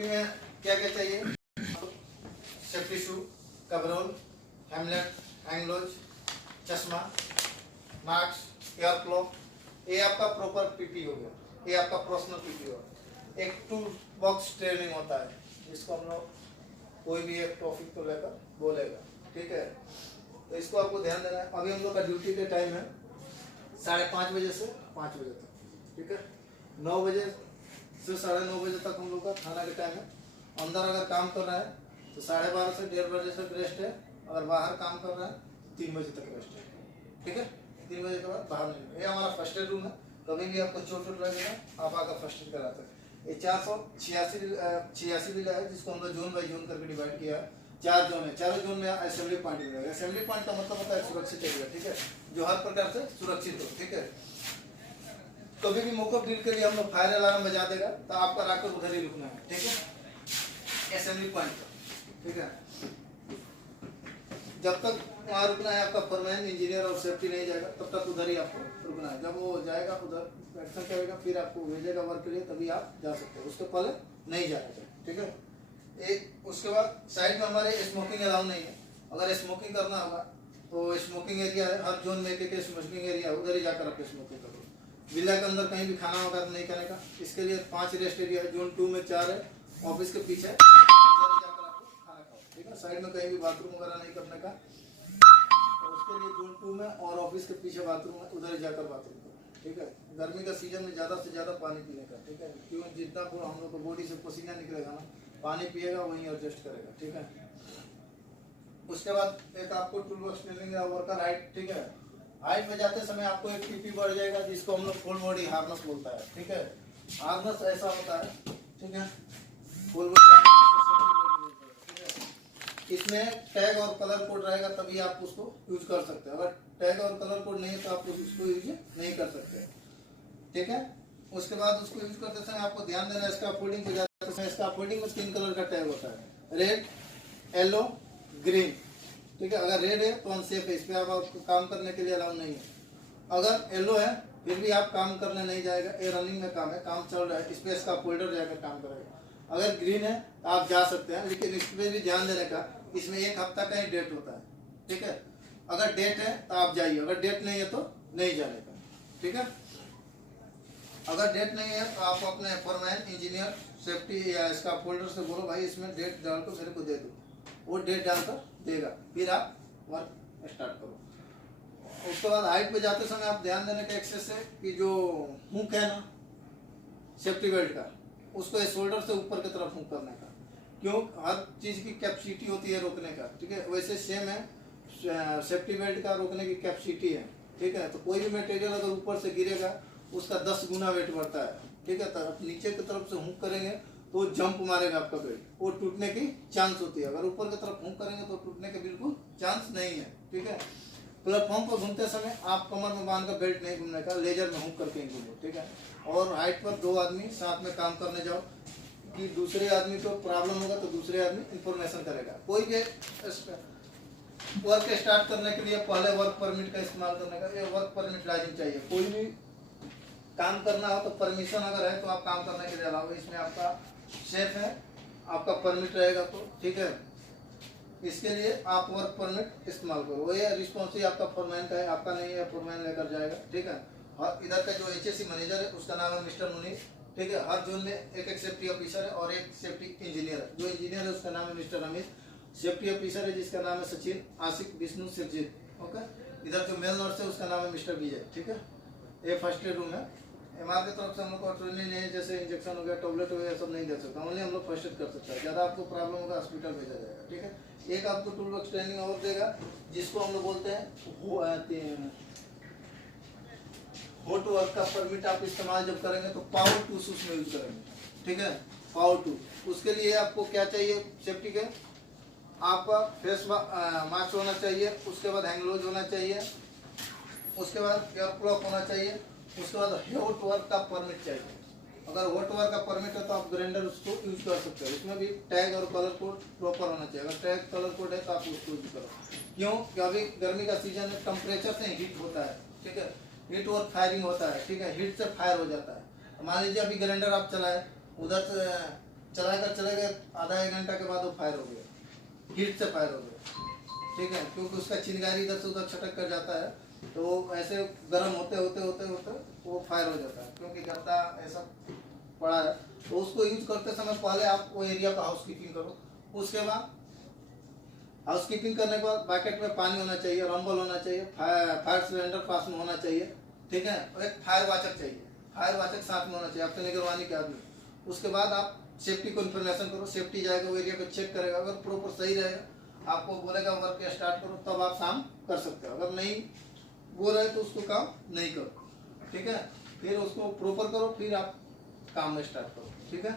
Safety में क्या क्या चाहिए? सेफ्टी शू, कवरऑल, हेमलेट, हैंगलोज, चश्मा, मास्क, एयर क्लॉक, ये आपका प्रॉपर पीपी हो गया, ये आपका पर्सनल पीपी होगा। एक टूल बॉक्स ट्रेनिंग होता है जिसको हम लोग कोई भी एक टॉपिक को लेकर बोलेगा, ठीक है। तो इसको आपको ध्यान देना है। अभी हम लोग का ड्यूटी के टाइम है 5:30 बजे से 5 बजे तक, ठीक है। 9 बजे से 9:30 बजे तक हम लोग का खाना का टाइम है। अंदर अगर काम कर रहा है तो 12:30 से 1:30 बजे तक रेस्ट है। अगर बाहर काम कर रहा है 3 बजे तक रेस्ट है, ठीक है। 3 बजे के बाद बाहर नहीं। ये हमारा फर्स्ट एड रूम है। कभी भी आपको चोट लगेगा आप आकर फर्स्ट एड करा सकते हैं। ये 486 बिल है जिसको हम लोग जोन बाई जोन करके डिवाइड किया है। 4 जोन है, चारों जोन में असेंबली पॉइंट मिलेगा। असेंबली पॉइंट का मतलब होता है सुरक्षित एरिया, ठीक है, जो हर प्रकार से सुरक्षित हो, ठीक है। कभी भी मौका ड्रिल के लिए हम लोग फायर अलार्म बजा देगा तो आपका लाकर उधर ही रुकना है, ठीक है, असेंबली पॉइंट पर, ठीक है। जब तक वहाँ रुकना है आपका फोरमैन, इंजीनियर और सेफ्टी नहीं जाएगा तब तक उधर ही आपको रुकना है। जब वो जाएगा उधर एक्शन करेगा फिर आपको भेजेगा वर्क के लिए, तभी आप जा सकते हो, उसके पहले नहीं जाना चाहिए, ठीक है। एक उसके बाद साइड में हमारे स्मोकिंग अलाउ नहीं है। अगर स्मोकिंग करना होगा तो स्मोकिंग एरिया है, हर जोन में एक स्मोकिंग एरिया, उधर ही जाकर आप स्मोकिंग करो। विला के अंदर कहीं भी खाना वगैरह नहीं करने का। इसके लिए 5 रेस्ट एरिया है। जोन 2 में 4 है, ऑफिस के पीछे साइड में कहीं भी बाथरूम वगैरह नहीं करने का। और उसके लिए जोन 2 में और ऑफिस के पीछे बाथरूम है, उधर ही जाकर बाथरूम करो, ठीक है। गर्मी का सीजन में ज़्यादा से ज़्यादा पानी पीने का, ठीक है। क्यों, जितना हम लोग को बॉडी से पसीना निकलेगा ना, पानी पिएगा वहीं एडजस्ट करेगा, ठीक है। उसके बाद एक आपको टूल बॉक्स ट्रेनिंग या वर्कर हाइट, ठीक है। हाइट में जाते समय आपको एक पीपी बढ़ जाएगा जिसको हम लोग फुल बॉडी हार्नेस बोलता है, ठीक है। हार्नेस ऐसा होता है, ठीक है, फुल बॉडी। इसमें टैग और कलर कोड रहेगा तभी आप उसको यूज कर सकते हैं। अगर टैग और कलर कोड नहीं है तो आप उसको यूज नहीं कर सकते, ठीक है। उसके बाद उसको यूज करते समय आपको ध्यान देना है, इसका फोल्डिंग पे जाते समय इसका फोल्डिंग में 3 कलर का टैग होता है, रेड, येलो, ग्रीन, ठीक है। अगर रेड है तो अनसेफ है, इस पर आपको काम करने के लिए अलाउ नहीं है। अगर येलो है फिर भी आप काम करने नहीं जाएगा, ये रनिंग में काम है, काम चल रहा है, इस पर इसका फोल्डर जाकर काम करेगा। अगर ग्रीन है तो आप जा सकते हैं, लेकिन इस पर भी ध्यान देने का, इसमें 1 हफ्ता का ही डेट होता है, ठीक है। अगर डेट है तो आप जाइए, अगर डेट नहीं है तो नहीं जाने का, ठीक है। अगर डेट नहीं है तो आप अपने फोरमैन, इंजीनियर, सेफ्टी या इसका फोल्डर से बोलो भाई इसमें डेट डालकर मेरे को दे दो, वो डेट डालकर देगा, फिर आप वर्क स्टार्ट करो। उसके बाद हाइट पे जाते समय आप ध्यान देने का एक्सेस है कि जो हुक है ना सेफ्टी बेल्ट का, उसको शोल्डर से ऊपर की तरफ हुक करने का। क्यों, हर चीज की कैपेसिटी होती है रोकने का, ठीक है। वैसे सेम है सेफ्टी बेल्ट का रोकने की कैपेसिटी है, ठीक है। तो कोई भी मटेरियल अगर ऊपर से गिरेगा उसका 10 गुना वेट बढ़ता है, ठीक है। तो नीचे की तरफ से हुक करेंगे तो जंप मारेगा आपका बेल्ट, वो टूटने की चांस होती है। अगर ऊपर की तरफ हुक करेंगे तो टूटने के बिल्कुल चांस नहीं है, ठीक है। प्लेटफॉर्म पर घूमते समय आप कमर में बांध कर बेल्ट नहीं घूमने का, लेजर में हुक करके घूमो, ठीक है। और हाइट पर 2 आदमी साथ में काम करने जाओ कि दूसरे आदमी को प्रॉब्लम होगा तो दूसरे आदमी इंफॉर्मेशन करेगा। कोई भी वर्क स्टार्ट करने के लिए पहले वर्क परमिट का इस्तेमाल करने का, ये वर्क परमिट लाजिम चाहिए। कोई भी काम करना हो तो परमिशन अगर है तो आप काम करने के लिए अलावा, इसमें आपका सेफ है, आपका परमिट रहेगा तो, ठीक है। इसके लिए आप वर्क परमिट इस्तेमाल करो, वो ये रिस्पॉन्सिबिलिटी आपका फोरमैन का है, आपका नहीं है, फोरमैन लेकर जाएगा, ठीक है। और इधर का जो HSE मैनेजर है उसका नाम है मिस्टर मुनीर, ठीक है। हर जोन में एक सेफ्टी ऑफिसर है और एक सेफ्टी इंजीनियर है। जो इंजीनियर है उसका नाम है मिस्टर अमित, सेफ्टी ऑफिसर है जिसका नाम है सचिन, आशिक, विष्णु, शिवजीत, ओके। इधर जो मेल नर्स है उसका नाम है मिस्टर विजय, ठीक है। ये फर्स्ट एड रूम है। MR की तरफ से हम लोग को ट्रेनिंग नहीं है, जैसे इंजेक्शन हो गया, टैबलेट हो गया, सब नहीं दे सकता, ओनली हम लोग फर्स्ट एड कर सकते हैं। ज़्यादा आपको प्रॉब्लम होगा हॉस्पिटल भेजा जाएगा, ठीक है। एक आपको टूल बॉक्स ट्रेनिंग और देगा जिसको हम लोग बोलते हैं हो टू वर्क का परमिट। आप इस्तेमाल जब करेंगे तो पावर 2 शूज में यूज करेंगे, ठीक है, पावर 2। उसके लिए आपको क्या चाहिए सेफ्टी के, आपका फेस मास्क होना चाहिए, उसके बाद हैंगलोज होना चाहिए, उसके बाद एयर क्लॉक होना चाहिए, उसके बाद हॉट वर्क का परमिट चाहिए। अगर हॉट वर्क का परमिट है तो आप ग्राइंडर उसको यूज कर सकते हो। इसमें भी टैग और कलर कोड प्रॉपर होना चाहिए। अगर टैग कलर कोड है तो आप उसको यूज करो। क्यों, अभी गर्मी का सीजन है, टेम्परेचर से हीट होता है, ठीक है, हीट और फायरिंग होता है, ठीक है, हीट से फायर हो जाता है। मान लीजिए अभी ग्राइंडर आप चलाए, उधर से चले गए, आधा एक घंटा के बाद वो फायर हो गया, हीट से फायर हो गया, ठीक है, क्योंकि उसका चिंगारी इधर से उधर छटक कर जाता है, तो ऐसे गर्म होते होते होते होते वो फायर हो जाता है, क्योंकि गद्दा ऐसा पड़ा है। तो उसको यूज करते समय पहले आप वो एरिया पर हाउस कीपिंग करो। उसके बाद हाउस कीपिंग करने के बाद बकेट में पानी होना चाहिए, रंबल होना चाहिए, फायर सिलेंडर पास में होना चाहिए, ठीक है, और एक फायर वाचक चाहिए, फायर वाचक साथ में होना चाहिए आपके निगरानी के आदमी। उसके बाद आप सेफ्टी को इन्फॉर्मेशन करो, सेफ्टी जाएगा वो एरिया पे चेक करेगा, अगर प्रॉपर सही रहेगा आपको बोलेगा वर्क स्टार्ट करो, तब आप काम कर सकते हो। अगर नहीं बोल रहे तो उसको काम नहीं करो, ठीक है, फिर उसको प्रॉपर करो, फिर आप काम में स्टार्ट करो, ठीक है।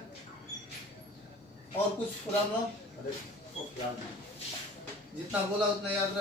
और कुछ प्रॉब्लम? जितना बोला उतना याद रख।